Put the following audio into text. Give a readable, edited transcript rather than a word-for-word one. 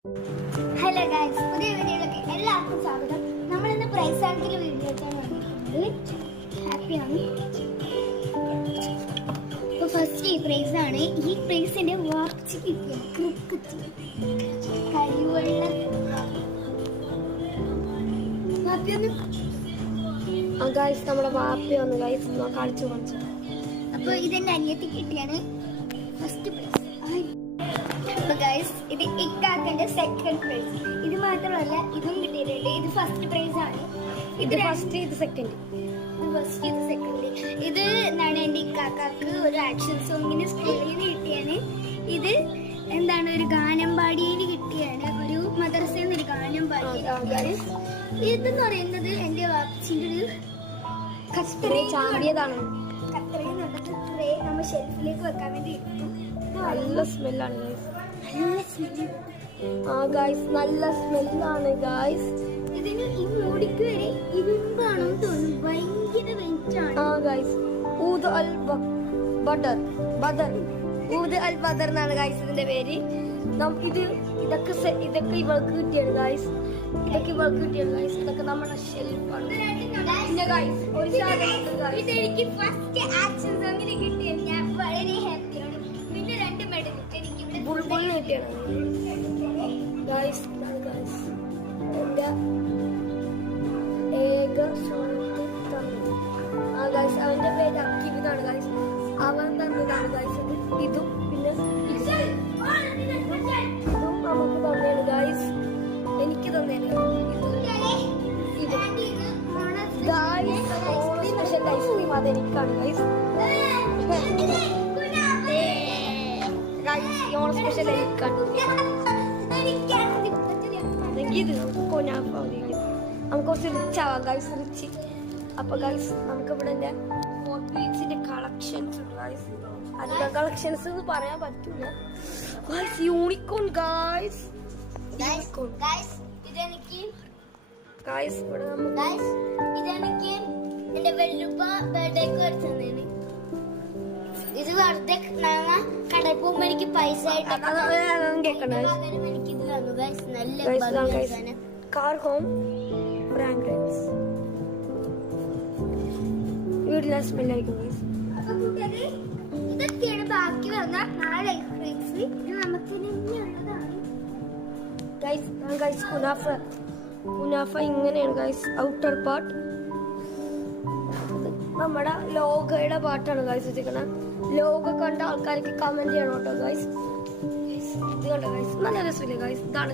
Hello guys, പുതിയ വീഡിയോയിലേക്ക് എല്ലാവർക്കും സ്വാഗതം. നമ്മൾ ഇന്ന് പ്രൈസ് ആണെങ്കിൽ വീഡിയോ ഹാപ്പിയാണ്. അപ്പോൾ ഫസ്റ്റ് ഈ പ്രൈസ് ആണ്. ഈ പ്രൈസിന്റെ വാച്ച് കിട്ടിയ ക്രിക്കറ്റ് കഴിവുള്ള ഗൈസ് നമ്മുടെ വാപ്പി വന്ന് ഗൈസ് കളിച്ചു. അപ്പോൾ ഇതെന്റെ അനിയത്തി കിട്ടിയാണ് ഫസ്റ്റ് പ്രൈസ്. അപ്പൊ ഗൈസ്, ഇത് ഇക്കാക്കന്റെ സെക്കൻഡ് പ്രൈസ്. ഇത് മാത്രമല്ല, ഇതും കിട്ടിയിട്ടുണ്ട്. ഇത് ഫസ്റ്റ് പ്രൈസ് ആണ്. ഇത് ഫസ്റ്റ്, ഇത് സെക്കൻഡ്. ഇത് എന്താണ് എന്റെ ഇക്കാക്കാക്ക് ഒരു ആക്ഷൻ സോങ്ങിന് സ്കൂളിൽ നിന്ന് കിട്ടിയാണ്. ഇത് എന്താണ് ഒരു ഗാനം പാടിയതിന് കിട്ടിയാണ്. ഒരു മദ്രസയിൽ നിന്ന് ഒരു ഗാനം പാടിയാണ്. ഇതെന്ന് പറയുന്നത് എന്റെ വാച്ചിന്റെ ഒരു ചാടിയതാണ്. കത്രയും നടന്നത് ട്രേ നമ്മൾ ഷെൽഫിലേക്ക് വെക്കാൻ വേണ്ടി ഇട്ടു. നല്ല സ്മെല്ലാണ് നല്ല സ്മെല്ലാണ് ഗായ്സ്. ഇതിന് ഈ മൂടിക്ക് വരെ ഇരുമ്പാണെന്ന് തോന്നുന്നു. ഭയങ്കര വെയിറ്റ് ആണ് ഗായ്സ്. ഊദ് അൽ ബദർ ഊദ് അൽ ബദർ എന്നാണ് ഗായ്സ് ഇതിന്റെ പേര്. ഇതൊക്കെ ഇവൾക്ക് കിട്ടിയാണ് ഗായ്സ്. ഇതൊക്കെ നമ്മുടെ ഷെൽഫാണ്. പിന്നെ ഗായ്സ് ഒരു ഇതെനിക്ക് ഫസ്റ്റ് ആക്ഷൻ സോങ്ങിന് കിട്ടിയത്. ഞാൻ വളരെ ഹാപ്പിയാണ്. പിന്നെ 2 മെഡൽ എനിക്ക് ബുൾബുളിന് കിട്ടിയാണ് ഗായ്സ്. എന്റെ ഏക ഗായ്സ്, അവന്റെ പേര് അക്കീബ് എന്നാണ് ഗായ്സ്. അവൻ തന്നതാണ് ഗായ്സ്. ഇതും പിന്നെ ഇതും നമുക്ക് തന്നെയാണ് ഗായ്സ്. എനിക്ക് തന്നെയാണ് സ്പെഷ്യൽ ഐസ്ക്രീം. അതെനിക്കാണ് ഗായ്സ്. സ്പെഷ്യൽ എനിക്കാണ്. ഇത് നമുക്ക് കുറച്ച് റിച്ച് ആവാം ഗൈസ്. റിച്ച്. അപ്പൊ ഗൈസ് നമുക്ക് ഇവിടെ ന്റെ കളക്ഷൻസ് ഉണ്ട് ഗൈസ്. അധികം കളക്ഷൻസ് എന്ന് പറയാൻ പറ്റൂല ഗൈസ്. Unicorn guys. ഇതെനിക്ക് ഇവിടെ ഇതെനിക്ക് എന്റെ വെല്ലുപ്പ ബർത്ത്ഡേക്ക് വരുത്തുന്നതാണ്. ഇത് വെറുതെ കടയിൽ പോകുമ്പോ എനിക്ക് പൈസ എനിക്ക് ഇത് തന്നു ഗൈസ്. നല്ല കാർ ഹോം ഫ്രാഗ്രൻസ്. വീട്ടിലെ സ്മെല്ലായിരിക്കും ഗൈസ്. അപ്പൊ കൂട്ടുകാരെ, ഇതൊക്കെയാണ് ബാക്കി വന്ന 4 ഐസ്ക്രീംസ്. ഇത് നമുക്ക് ഉള്ളതാണ് ഗൈസ്. കുനാഫ ഇങ്ങനെയാണ് ഗൈസ്. ഔട്ടർ പാർട്ട് നമ്മുടെ ലോഗയുടെ പാട്ടാണ് ഗൈസ് വെച്ചിരിക്കണ. ലോഗോ കണ്ട ആൾക്കാർക്ക് കമന്റ് ചെയ്യണം കേട്ടോ ഗൈസ്. ഇത് കണ്ടോ ഗൈസ്, നല്ല രസമില്ലേ ഗൈസ്. ഇതാണ്